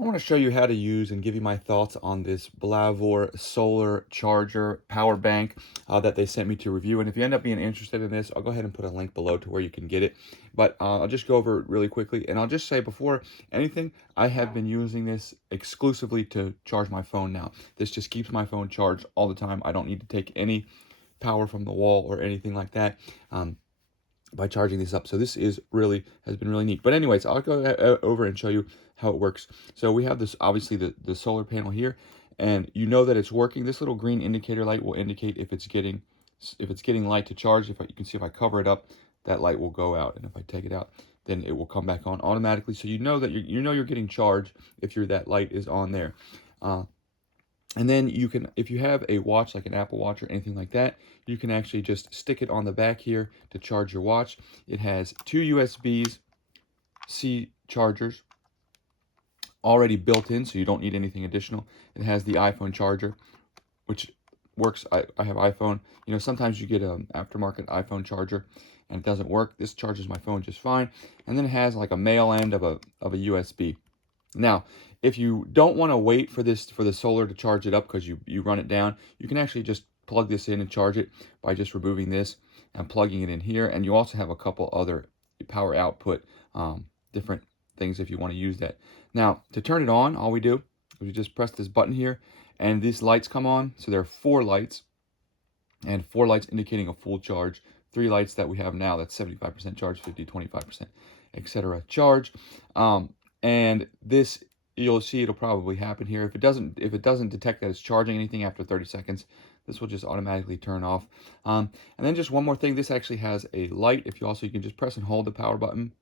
I want to show you how to use and give you my thoughts on this Blavor solar charger power bank that they sent me to review. And if you end up being interested in this, I'll go ahead and put a link below to where you can get it. But I'll just go over it really quickly. And I'll just say before anything, I have been using this exclusively to charge my phone now. This just keeps my phone charged all the time. I don't need to take any power from the wall or anything like that. By charging this up. So this has been really neat. But anyways, I'll go over and show you how it works. So we have this, obviously the solar panel here, and you know that it's working. This little green indicator light will indicate if it's getting light to charge. You can see if I cover it up, that light will go out, and if I take it out, then it will come back on automatically. So you know that you're getting charged if that light is on there. And then you can, if you have a watch like an Apple Watch or anything like that, you can actually just stick it on the back here to charge your watch. It has two USB-C chargers already built in, so you don't need anything additional. It has the iPhone charger, which works. I have iPhone. You know, sometimes you get an aftermarket iPhone charger and it doesn't work. This charges my phone just fine. And then it has like a male end of a USB. Now, if you don't want to wait for the solar to charge it up because you run it down, you can actually just plug this in and charge it by just removing this and plugging it in here. And you also have a couple other power output different things if you want to use that. Now, to turn it on, all we do is we just press this button here and these lights come on. So there are 4 lights, and 4 lights indicating a full charge. 3 lights that we have now, that's 75% charge, 50, 25%, etc. charge. And this, you'll see it'll probably happen here. If it doesn't detect that it's charging anything after 30 seconds, this will just automatically turn off. And then just one more thing, this actually has a light. You can just press and hold the power button,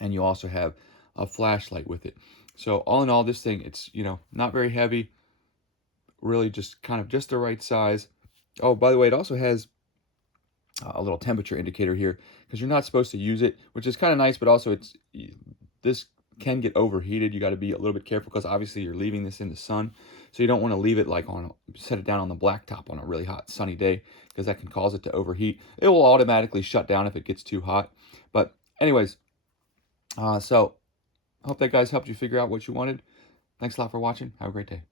and you also have a flashlight with it. So all in all, this thing, it's, not very heavy, really just kind of just the right size. Oh, by the way, it also has a little temperature indicator here because you're not supposed to use it, which is kind of nice, but also this can get overheated. You got to be a little bit careful because obviously you're leaving this in the sun, so you don't want to leave it like set it down on the blacktop on a really hot sunny day because that can cause it to overheat. It will automatically shut down if it gets too hot. But anyways, so I hope that guys helped you figure out what you wanted. Thanks a lot for watching. Have a great day.